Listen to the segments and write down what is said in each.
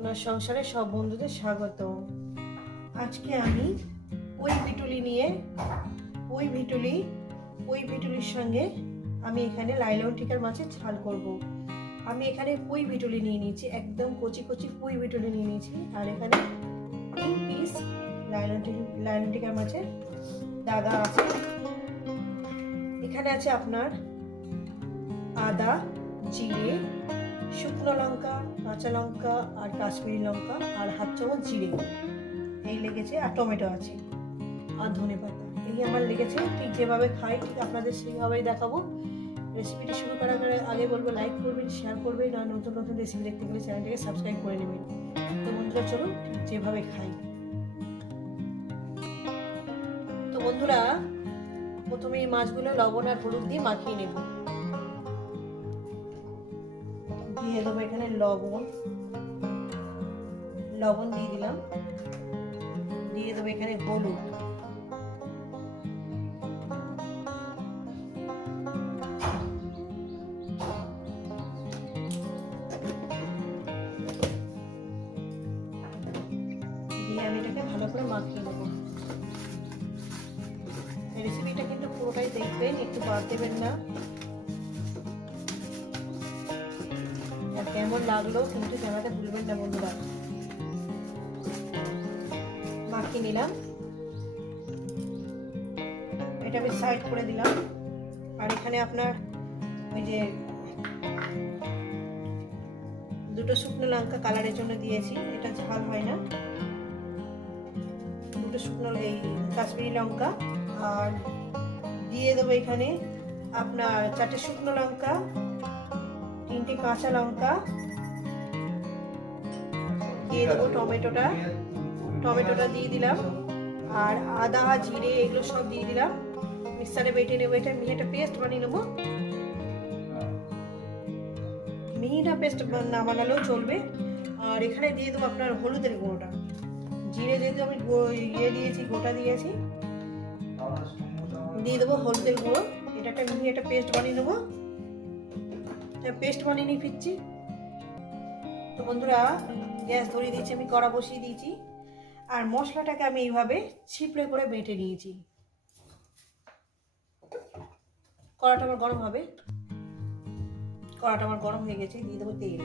সোনার সংসারে সব বন্ধুদের স্বাগত আজকে আমি ওই ভিটুলি নিয়ে, ওই ভিটুলি, ওই ভিটুলির সঙ্গে আমি এখানে লাইলন টিকার মাছের ঝাল করব। আমি এখানে পুঁই ভিটুলি নিয়ে নিয়েছি, একদম কচি কচি পুঁই ভিটুলি নিয়ে নিয়েছি। আর এখানে তিন পিস লাইলন লাইলন টিকার মাছের দাগা আছে। এখানে আছে আপনার আদা, জিরে শুকনো লঙ্কা, কাঁচা লঙ্কা আর কাশ্মীরি লঙ্কা আর হাত চামচ জিরে এই লেগেছে, আর টমেটো আছে আর ধনে পাতা। এই আমার লেগেছে, ঠিক যেভাবে খাই, ঠিক আপনাদের সেইভাবেই দেখাবো। রেসিপিটি শুরু করার আগে বলব লাইক করবেন শেয়ার করবেন, আর নতুন নতুন রেসিপি দেখতে গেলে চ্যানেলটাকে সাবস্ক্রাইব করে নেবেন। তো বন্ধুরা, চলো, ঠিক যেভাবে খাই। তো বন্ধুরা প্রথমে এই মাছগুলো লবণ আর হলুদ দিয়ে মাখিয়ে নেব। দিয়ে দেবো এখানে লবণ। লবণ দিয়ে দিলাম। দিয়ে দেবো এখানে হলুদ। দিয়ে আমি এটাকে ভালো করে মাখিয়ে নেব। রেসিপিটা কিন্তু পুরোটাই দেখবেন, একটু বাদ দেবেন না। কেমন লাগল? কিন্তু জানাতে ভুলবেন না বন্ধুরা মাখিয়ে নিলাম। এটা আমি সাইড করে দিলাম। আর এখানে আপনার ওই যে দুটো শুকনো লঙ্কা কালারের জন্য দিয়েছি। এটা ঝাল হয় না দুটো শুকনো এই কাশ্মীরি লঙ্কা। আর দিয়ে দেবো এখানে আপনার চারটে শুকনো লঙ্কা তিনটে কাঁচা লঙ্কা, দিয়ে দেবো টমেটোটা। টমেটোটা দিয়ে দিলাম। আর আদা, জিরে, এগুলো সব দিয়ে দিলাম। মিক্সারে বেটে নেব। এটা মিহিটা পেস্ট বানিয়ে নেব। মিহিটা পেস্ট না বানালেও চলবে। আর এখানে দিয়ে দেবো আপনার হলুদের গুঁড়োটা। জিরে যেহেতু আমি ইয়ে দিয়েছি, গোটা দিয়েছি, দিয়ে দেবো হলুদের গুঁড়ো। এটা একটা মিহি একটা পেস্ট বানিয়ে নেব। পেস্ট বানিয়ে নিয়ে ফিরছি। তো বন্ধুরা, গ্যাস ধরিয়ে দিয়েছি, আমি কড়া বসিয়ে দিয়েছি। আর মশলাটাকে আমি এইভাবে ছিপড়ে করে বেটে নিয়েছি। কড়াটা আমার গরম হবে। কড়াটা আমার গরম হয়ে গেছে, দিয়ে দেবো তেল।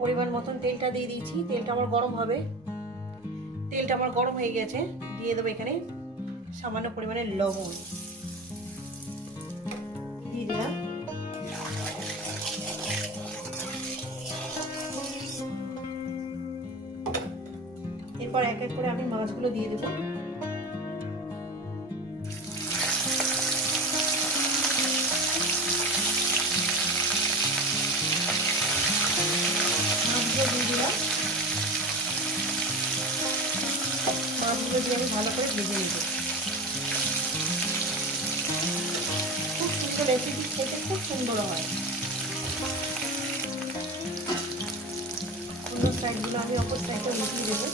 পরিমাণ মতন তেলটা দিয়ে দিয়েছি, তেলটা আমার গরম হবে। তেলটা আমার গরম হয়ে গেছে, দিয়ে দেবো এখানে সামান্য পরিমাণে লবণ। দিলাম এরপর এক এক করে আমি মাছগুলো দিয়ে দেবো। মাছগুলো দিয়ে আমি ভালো করে ভেজে নেব। সুন্দর রেসিপি খেতে খুব সুন্দর হয়। অন্য সাইডগুলো আমি অপর সাইডে উঠিয়ে দেবো।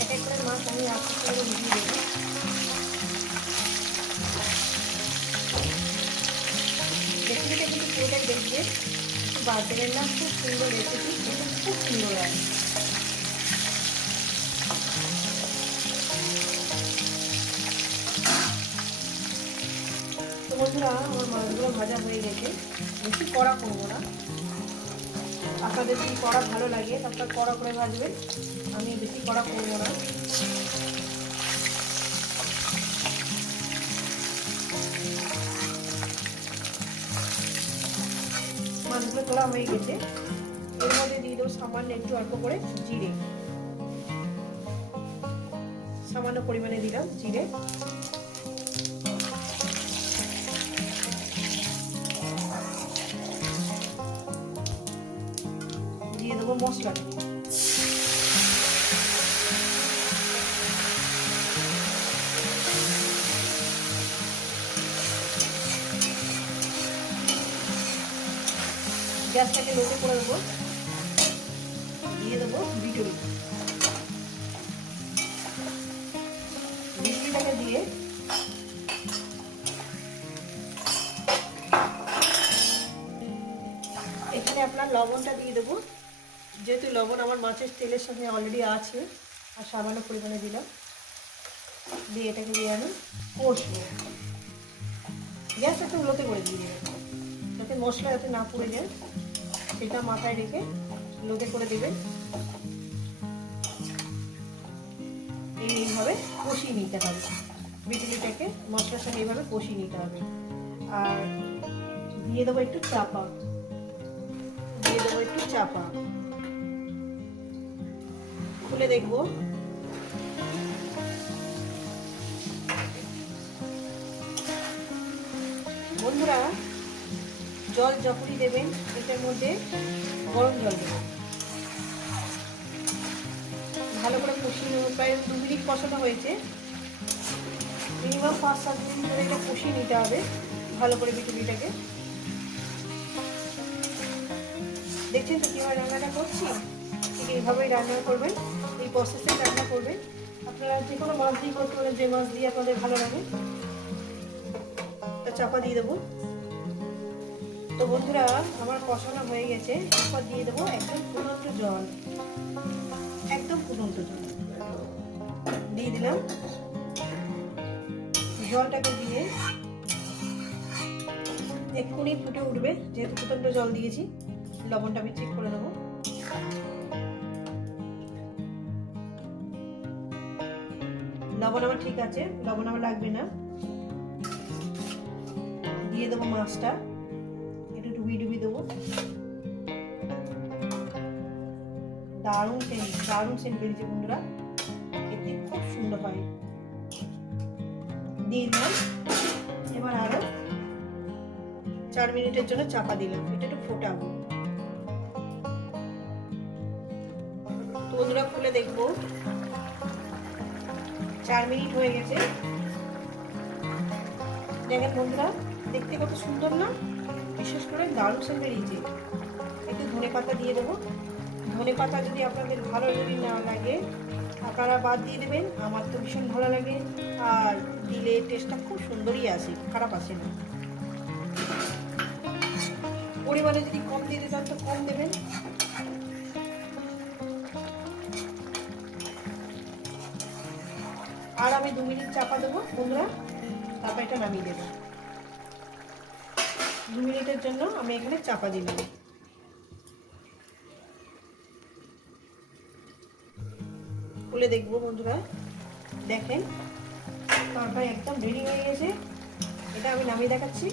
এক এক করে মাছ আমি আস্তে করে দেবো। দেবেন না খুব সুন্দর রেসিপি কিন্তু খুব সুন্দর তো বন্ধুরা, আমার মাছগুলো ভাজা হয়ে গেছে। বেশি কড়া করব না। আপনাদের যদি কড়া ভালো লাগে, তারপর কড়া করে ভাজবেন। আমি বেশি কড়া করব না। মাছগুলো তোলা হয়ে গেছে। এর মধ্যে দিয়ে দেবো সামান্য একটু অল্প করে জিরে। সামান্য পরিমাণে দিলাম জিরে। দিয়ে দেবো মশলাটা। গ্যাসটাকে লোতে করে দেবো। দিয়ে দেবো বিট বিটুল দিয়ে এখানে আপনার লবণটা দিয়ে দেবো। যেহেতু লবণ আমার মাছের তেলের সঙ্গে অলরেডি আছে, আর সামান্য পরিমাণে দিলাম। দিয়ে এটাকে দিয়ে আমি কষবো। গ্যাস একটু লোতে করে দিয়ে যাতে মশলা যাতে না পুড়ে যায়। সেটা মাথায় রেখে লোতে করে দেবেন এইভাবে কষিয়ে নিতে হবে। বিটুলিটাকে মশলার সঙ্গে এইভাবে কষিয়ে নিতে হবে। আর দিয়ে দেবো একটু চাপা। দিয়ে দেবো একটু চাপা। খুলে দেখব। বন্ধুরা জল যখনই দেবেন, এটার মধ্যে গরম জল দেবেন। ভালো করে কষিয়ে নেব, প্রায় দু মিনিট কষানো হয়েছে। মিনিমাম পাঁচ, সাত মিনিট ধরে এটা কষিয়ে নিতে হবে, ভালো করে বিটুলিটাকে। দেখছেন তো কীভাবে রান্নাটা করছি? ঠিক এইভাবেই রান্না করবেন, এই প্রসেসে রান্না করবেন। আপনারা যে কোনো মাছ দিয়ে করতে পারেন, যে মাছ দিয়ে আপনাদের ভালো লাগে চাপা দিয়ে দেবো। তো বন্ধুরা, আমার কষানো হয়ে গেছে। এরপর দিয়ে দেবো একদম ফুটন্ত জল। একদম ফুটন্ত জল। দিয়ে দিলাম। জলটাকে দিয়ে এক্ষুনি ফুটে উঠবে। যেহেতু ফুটন্ত জল দিয়েছি, লবণটা আমি চেক করে নেব। লবণ আমার ঠিক আছে। লবণ আমার লাগবে না। দিয়ে দেবো মাছটা। দারুণ সেন্ট দারুণ সেন্ট বেরিয়েছে বন্ধুরা খেতে খুব সুন্দর হয়। দিয়ে দিলাম। এবার আরও চার মিনিটের জন্য চাপা দিলাম, এটা একটু ফোটাবো। বন্ধুরা খুলে দেখব। চার মিনিট হয়ে গেছে। দেখেন বন্ধুরা, দেখতে কত সুন্দর না? বিশেষ করে দারুণ সেন্ট বেরিয়েছে একটু ধনে পাতা দিয়ে দেবো। ধনে পাতা যদি আপনাদের ভালো যদি না লাগে, আপনারা বাদ দিয়ে দেবেন। আমার তো ভীষণ ভালো লাগে। আর দিলে টেস্টটা খুব সুন্দরই আসে, খারাপ আসে না। পরিমাণে যদি কম দিয়ে দিতেন তো কম দেবেন। আর আমি দু মিনিট চাপা দেবো, বন্ধুরা। তারপর এটা নামিয়ে দেবো। দু মিনিটের জন্য আমি এখানে চাপা দিলাম খুলে দেখব বন্ধুরা। দেখেন, তরকারি একদম রেডি হয়ে গেছে। এটা আমি নামিয়ে দেখাচ্ছি।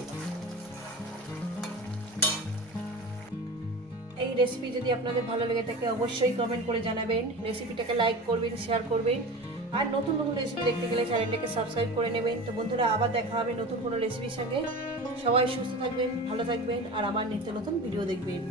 এই রেসিপি যদি আপনাদের ভালো লেগে থাকে, অবশ্যই কমেন্ট করে জানাবেন। রেসিপিটাকে লাইক করবেন শেয়ার করবেন। আর নতুন নতুন রেসিপি দেখতে গেলে চ্যানেলটাকে সাবস্ক্রাইব করে নেবেন। তো বন্ধুরা, আবার দেখা হবে নতুন কোনো রেসিপির সঙ্গে। সবাই সুস্থ থাকবেন, ভালো থাকবেন, আর আমার নিত্য নতুন ভিডিও দেখবেন।